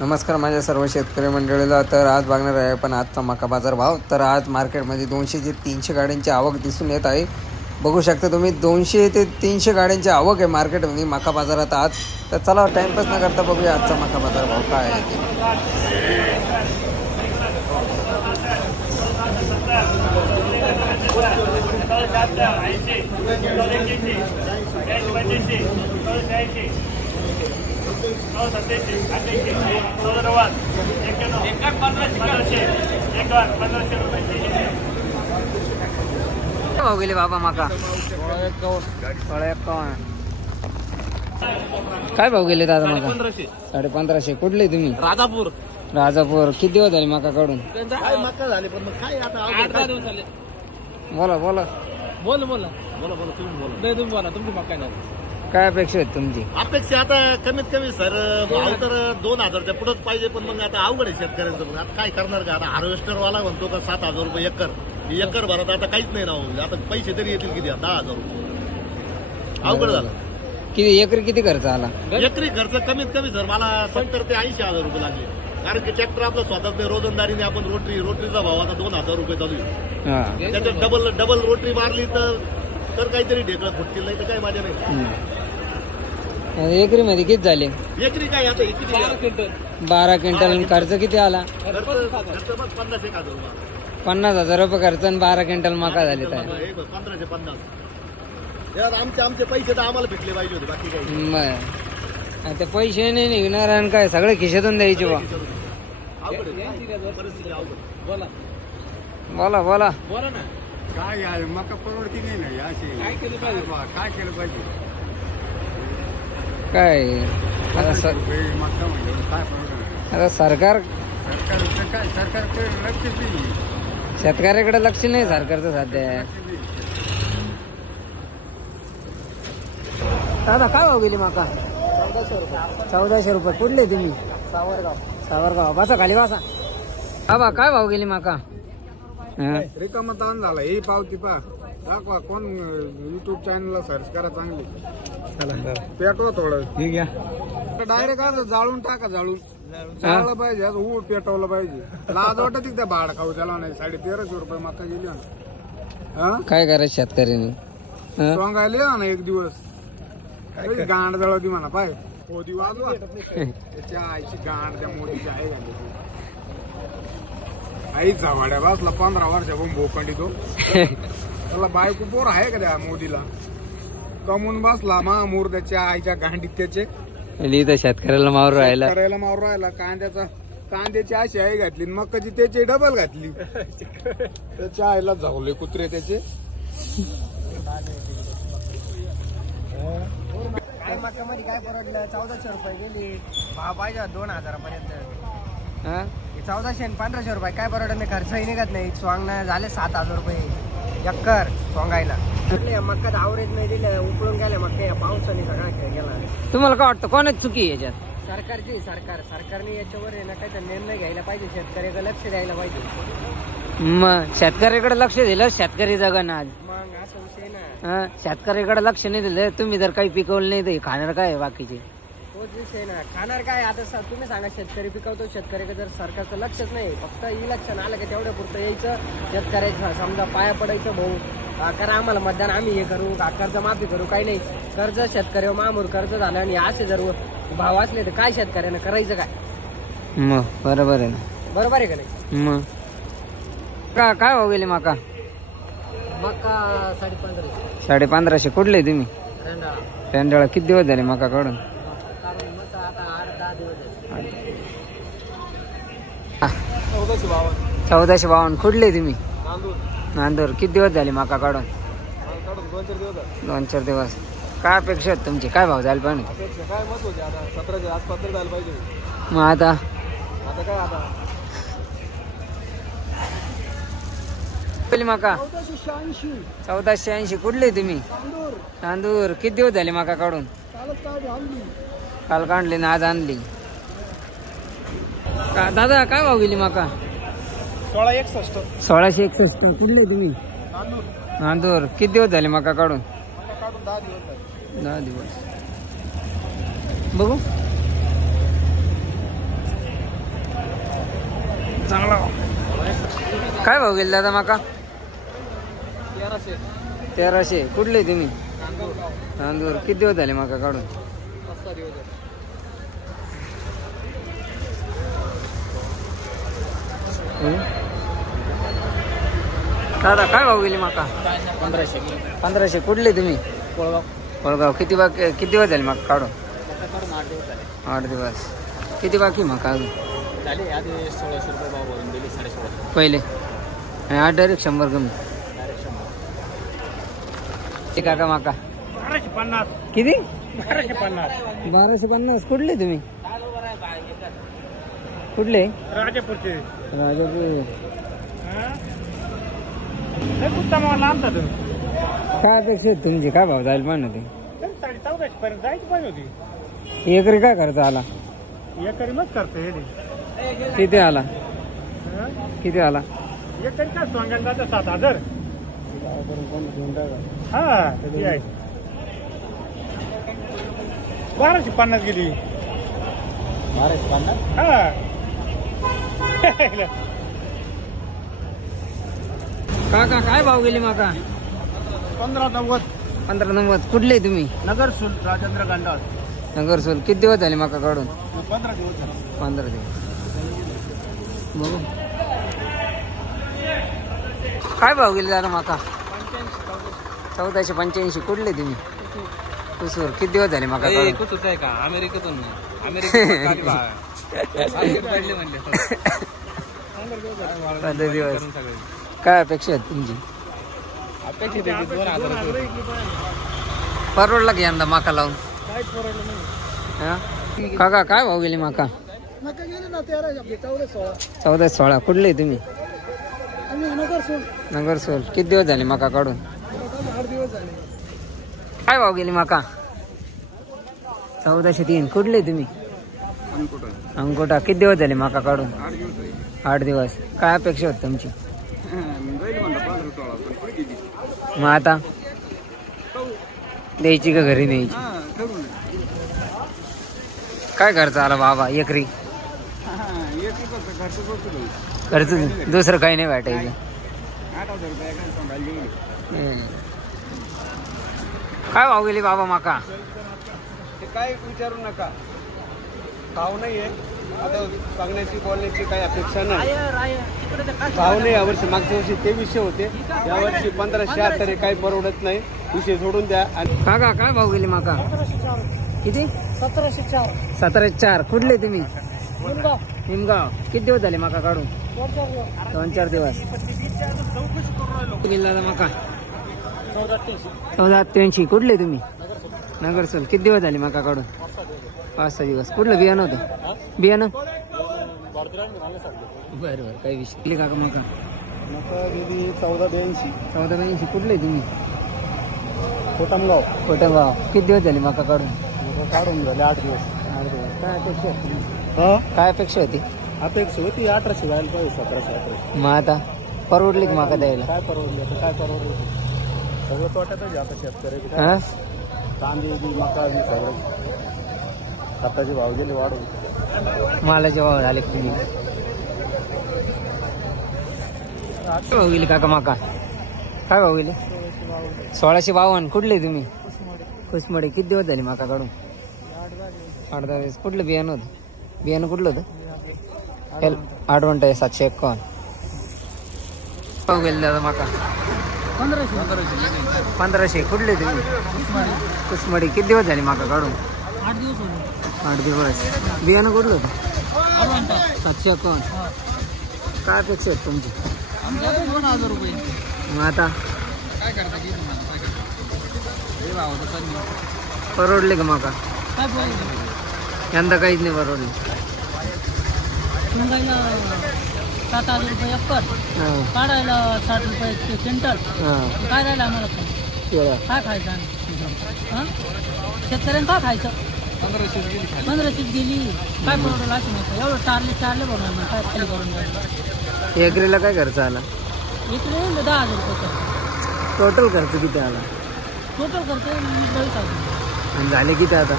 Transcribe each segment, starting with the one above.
नमस्कार माझ्या सर्व शेतकरी मंडळीला. तर आज बघणार आहे पण आजचा मका बाजार भाव. तर आज मार्केटमध्ये 200 ते 300 गाड्यांची आवक दिसून येत आहे. बघू शकता तुम्ही 200 ते 300 गाड्यांची आवक आहे मार्केटमध्ये मका बाजारात आज. तर चला टाइमपास न करता बघूया आजचा मका बाजार भाव काय आहे ते. भाव गेले बाबा मका? 51. काय भाव गेले दादा मका? 1550. कुठले तुम्ही? राजापूर. किती दिवस झाले मका काढून? मका झाले पण काय आता 8-10 दिवस झाले. बोला बोला तुम्ही बोला तुमची मका नाही. काय अपेक्षा आहेत तुमची? अपेक्षा आता कमीत कमी सर भाव तर 2000च्या पुढेच पाहिजे. पण मग आता अवघड आहे शेतकऱ्यांचं. मग आता काय करणार का? आता हार्वेस्टर वाला म्हणतो का 7000 रुपये एकर भरात आता काहीच नाही ना. आता पैसे तरी येतील किती? 10,000 रुपये. अवघड झालं. किती एकरी किती खर्च आला? एकरी खर्च कमीत कमी सर मला 70 ते 80,000 रुपये लागले. कारण की ट्रॅक्टर आपलं स्वतःच रोजंदारीने आपण रोटरीचा भाव आता 2000 रुपये चालू आहे. त्याच्यात डबल रोटरी मारली तर काहीतरी ढेकळं फुटतील, नाही तर काय माझ्या नाही. एकरी मध्ये किती झाले? एकरी काय आता 12 क्विंटल. खर्च किती आला? खर्च 50,000 रुपये. 50,000 रुपये खर्च आणि 12 क्विंटल मका झाले. 15 ते 50. आमचे पैसे तर आम्हाला भेटले पाहिजे होते, बाकी काही ते पैसे नाही निघणार आणि काय सगळे खिशातून द्यायचे बा. बोला बोला ना. काय आहे मका परवडती नाही ना याची. काय केलं पाहिजे? काय मका म्हणजे काय परवडणार? आता सरकारकडे लक्ष नाही. शेतकऱ्याकडे लक्ष नाही सरकारचं सध्या. दादा काय भाव गेली मका? 1400 रुपये. कुठले तुम्ही? सावरगाव. बसा खाली बसा. बाबा काय भाव गेली मका? रिकामा ताण झाला. ही पावती पा दाखवा. कोण युट्यूब चॅनलला सर्च करा चांगली. पेटवा थोडं. ठीक आहे. डायरेक्ट असं जाळून टाका. जाळलं पाहिजे. असं ऊट पेटवलं पाहिजे. लाज वाटत त्या भाड खाऊ त्याला नाही. 1350 रुपये मका गेली ना. काय करायचं शेतकऱ्यांनी? सोंगायला ना एक दिवस गांड जळवती म्हणा. पाय मोदी वाजवा त्याच्या आईची गांड त्या मोदीची आहे. आई झवाड्या बसला 15 वर्षापासून भोकंडी तो. त्याला बायको पोर आहे का त्या मोदीला? कमून बसला महामूर त्याच्या आईच्या गांडीत त्याचे. शेतकऱ्याला मारू राहिला. कांद्याची अशी आई घातली, मकाची त्याची डबल घातली. त्याच्या आईला झावले कुत्रे त्याचे. मक्यामध्ये काय परवडलं? 1400 रुपये गेली. भाव पाहिजे 2000 पर्यंत. 1400 आणि 1500 रुपये काय परवडलं? खर्चही निघत नाही. स्वांग झाले 7000 रुपये एकर सोंगायला. मक्कात आवरेज नाही दिलं, उकळून गेल्या मक्का. पावसाने सगळा खेळ गेला. तुम्हाला काय वाटतं कोणाची चुकी आहे याच्यात? सरकारची. सरकारने याच्यावर काही निर्णय घ्यायला पाहिजे. शेतकऱ्याकडे लक्ष द्यायला पाहिजे. मग शेतकऱ्याकडे लक्ष दिलं शेतकरी जगन आज. मग असा विषय ना. शेतकऱ्याकडे लक्ष नाही दिलं. तुम्ही जर काही पिकवलं नाही तर खाणार काय बाकीचे? तोच विषय ना. खाणार काय? आता तुम्ही सांगा. शेतकरी पिकवतो. शेतकऱ्याकडे जर सरकारचं लक्षच नाही. फक्त इलेक्शन आलं की तेवढ्या पुरतं यायचं. शेतकऱ्याचं समजा पाया पडायचं. भाऊ करा आम्हाला मतदान, आम्ही हे करू, कर्ज माफी करू. काही नाही. कर्ज शेतकऱ्यावर मामूर कर्ज झालं आणि असे जर भाव असले तर काय शेतकऱ्यानं करायचं काय? मग बरोबर आहे ना. बरोबर आहे का नाही? मग काय भाव गेले मका? मका 1550. 1550. कुठले तुम्ही? रेंडाळा. किती दिवस झाले मका काढून? आता 8-10 दिवस झाले. 1452. कुठले तुम्ही? नांदूर. किती दिवस झाले मका काढून? 2-4 दिवस. काय अपेक्षा आहेत तुमची? काय भाव जायला पाहिजे? काय मत होते आता 17च्या आसपास तर जायला पाहिजे. मग आता काय आता मका 1480. कुठले तुम्ही? नांदूर. किती दिवस झाले मका काढून? काल काढली ना आज आणली. दादा काय भाव गेली मका? 1661. 1661. कुठले तुम्ही? नांदूर. किती दिवस झाले मका काढून? 10 दिवस. बघू काय भाव गेले दादा माका? 1300. कुठले तुम्ही? तांदूर. किती दिवस झाले माका काढून? दादा काय भाव गेली माका? 1500. कुठले तुम्ही? कोळगाव. किती दिवस झाले माका काढून? 8 दिवस. किती बाकी माका अजून? पहिले आणि 8 डायरेक्ट 100 कमी. काका माका 1250. किती? 1250. 1250. कुठले तुम्ही? कुठले? राजापूरचे. राजापूर. उत्तम लांबता तुम्ही. काय अपेक्षा आहेत तुमची? काय भाव जायला पाहिजे ते? 1400 पर्यंत जायची पाहिजे होती. एकरी काय खर्च आला? एकरी मग करते. किती आला? किती आला? एकरी काय सांगायला जातं 7000. हा ती आहे. 1250 गेली. 1250. हा काका काय भाव गेली माका? 1590. 1590. कुठले तुम्ही? नगर सुल राजेंद्र गांडाळ. नगर सोल. किती दिवस झाले माका काढून? 15 दिवस झाले. 15 दिवस. बघू काय भाव गेले दादा माका? 1485. कुठले तुम्ही? कुसूर. किती दिवस झाले माका काढून? कुसूर आहे का? अमेरिकेतून नाही. अमेरिकेतून 15 दिवस. काय अपेक्षा आहेत तुमची? अपेक्षित 2000 परवडला की यंदा माका लावून? काहीच परवडलं नाही. हा? काका काय भाव गेली माका? नका गेले ना 1316. 1416. कुठले तुम्ही? आम्ही नगर सोल. नगर सोल. किती दिवस झाले माका काढून? 8 दिवस झाले. काय भाव गेली माका? 1403. कुठले तुम्ही? अंकोटा. किती दिवस झाले माका काढून? 8 दिवस. काय अपेक्षा होत तुमची? मग आता द्यायची का घरी न्यायची? काय खर्च आला बाबा एकरी? खर्च दुसरं काही नाही वाटायचं. काय भाव गेली बाबा माका? ते काय विचारू नका. भाव नाहीये आता सांगण्याची बोलण्याची काही अपेक्षा नाही. भाव नाही यावर्षी. मागच्या वर्षी 2300 होते. यावर्षी 1576 काही परवडत नाही. विषय सोडून द्या. आणि काका काय भाव गेली माका? किती? 1704. 1704. कुठले तुम्ही? निमगाव. किती दिवस झाले माका काढून? 2-4 दिवस. गेला माका 1483. कुठले तुम्ही? नगरसोल. किती दिवस झाले माका काढून? 5-6 दिवस. कुठलं बियाणं होतं? बियाणं बरं बरं काही विषय काका माका? 1482. 1482. कुठले तुम्ही? कोटमगाव. कोटमगाव. किती दिवस झाले माका काढून? काढून झाले 8 दिवस. 8 दिवस. काय अपेक्षा होती? हा काय अपेक्षा होती? अपेक्षा होती 1800 जायला पाहिजे. 1700. मग आता परवडली की माका द्यायला? काय परवडले आता? काय परवडले? सगळं तोट्यातच आहे आता शेतकरी. हा? कांदे मका सगळं खताचे भाव गेले वाढून. मालाचे भाव झाले तुम्ही? काय भाव गेली काका माका? काय भाव गेले? 1652. कुठले तुम्ही? कुसमडे. किती दिवस झाले माका काढून? 8-10 दिवस. कुठलं बियाणं होतं? बियाणं कुठलं होतं? 8 751. भाव गेले दादा माका? 1500. कुठले तुम्ही? कुसमडे. किती दिवस झाले माका काढून? 8 दिवस. बियाणं कुठलं होतं? 751. काय अपेक्षा आहेत तुमची? 2000 रुपये. मग आता काय करता की परवडले का माका? काय परवडले? यंदा काहीच नाही परवडले. शिंगायला 7000 रुपये एकर, हा. काढायला 60 रुपये क्विंटल. हा. काय राहिलं आम्हाला पण? केळं. काय खायचं आम्ही? हां शेतकऱ्यांनी काय खायचं? 1500 गेली. काय परवडलं असं नव्हतं. एवढं चारले बनवलं काय खाली करून जायचं. एकरीला काय खर्च आला? इकडे 10,000 रुपये खर्च. टोटल खर्च किती आला? टोटल खर्च 20,000. आणि झाले किती आता?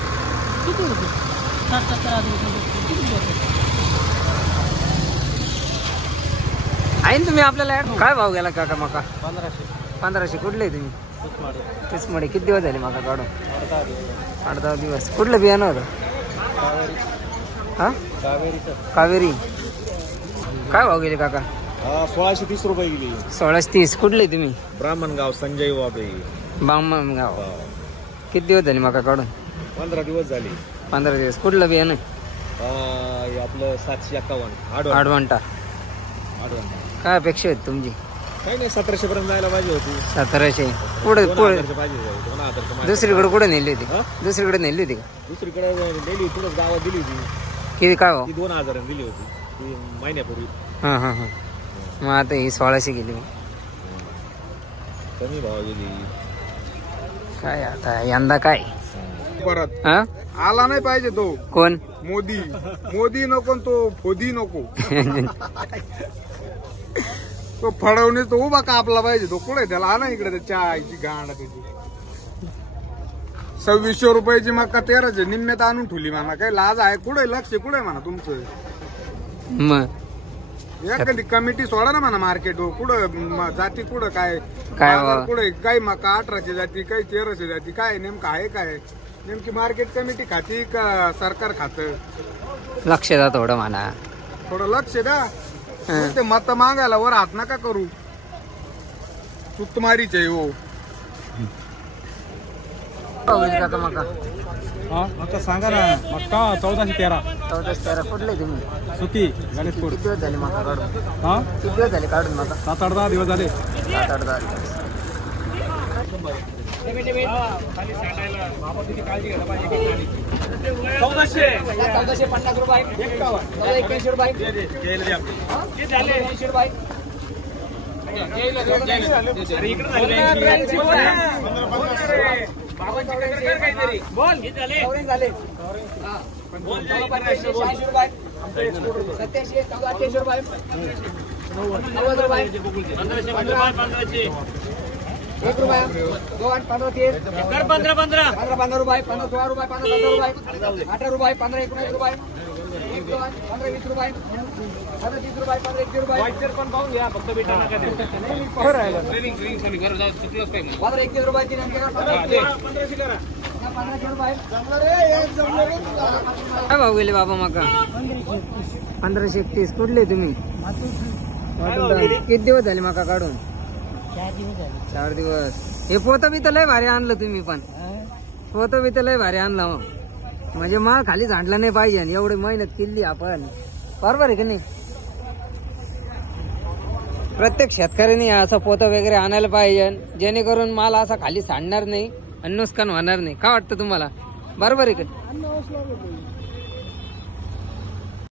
किती होते? 60-70,000 रुपये किती होते? आहे ना तुम्ही आपल्याला काय भाव गेला काका मका? 1500. कुठले आहे तुम्ही? तेच मध्ये. किती दिवस झाले मका काढून? 8-10 दिवस. कुठलं बियाणं होतं? हा कावेरी. काय भाव गेले काका? 1630 रुपये गेली. 1630. कुठले तुम्ही? ब्राह्मणगाव संजय वाबे. बामणगाव. किती दिवस झाले मका काढून? 15 दिवस झाले. 15 दिवस. कुठलं बियाणं? आपलं 751 आडवंटा. काय अपेक्षा आहेत तुमची? काही नाही, 1700 पर्यंत जायला पाहिजे होती. 1700. पुढे पुढे पाहिजे. दुसरीकडे कुठे नेली होती? दुसरीकडे नेली होती का? दुसरीकडे दिली, तुला गावात दिली होती. किती काय भाव? ती 2000 दिली होती ती महिन्यापूर्वी. हा हा हा. मग आता ही 1600 गेली. कमी भाव गेली. काय आता यंदा काय परत हा? आला नाही पाहिजे तो कोण? मोदी नको, तो फोदी नको. तो फडवणे तो उभा कापला पाहिजे. तो कुठे त्याला आणा इकडे त्याच्या आईची गांड त्याची. 2600 रुपयाची मका 1300 निम्म्यात आणून ठेवली म्हणा. काय लाज आहे? कुठे लक्ष कुठे म्हणा तुमचं? मग एखादी कमिटी सोडा ना म्हणा. मार्केट कुठं जाती, कुठं काय काय बाजार कुठे? काही मका 1800 जाती, काही 1300 जाती. काय नेमकं आहे? काय नेमकी मार्केट कमिटी खाती का सरकार खातं? लक्ष द्या थोडं म्हणा. थोडं लक्ष द्या. ते मत मागायला वर हात नका करू. सुतमारीच आहे हो. काका मका मका सांगा ना. मक्का 1413. 1413. कुठले तुम्ही? सुकी गणेशपूर. किती दिवस झाले मका काढून? हा किती दिवस झाले काढून मका? 7-8 दिवस झाले. 7-8 दिवस. एक रुपया 2 15 30 15 15 15 रुपये 15 16 रुपये 15 17 रुपये 18 रुपये 15 19 रुपये 15 20 रुपये 15 30 रुपये 15 21 रुपये वाईचर पण पाहून घ्या. फक्त बेटा नका देऊ. नाही पोर राहिला. ट्रेनिंग खाली घर जाऊ चुकलंच पाहिजे. 15 21 रुपये 3 अंक 15 करा. 15 रुपये जमलं रे. एक जमलं रे. काय भाव गेले बाबा मका? 1531. कुठले तुम्ही? किती दिवस झाले मका काढून? 4 दिवस. हे पोतं बी तर लय भारी आणलं तुम्ही. पण पोतं बी तर लय भारी आणलं. मग म्हणजे माल खाली झाडला नाही पाहिजे. एवढी मेहनत केली आपण. बरोबर आहे की नाही? प्रत्येक शेतकऱ्याने असं पोतं वगैरे आणायला पाहिजे, जेणेकरून माल असा खाली सांडणार नाही आणि नुकसान होणार नाही. काय वाटतं तुम्हाला? बरोबर आहे का?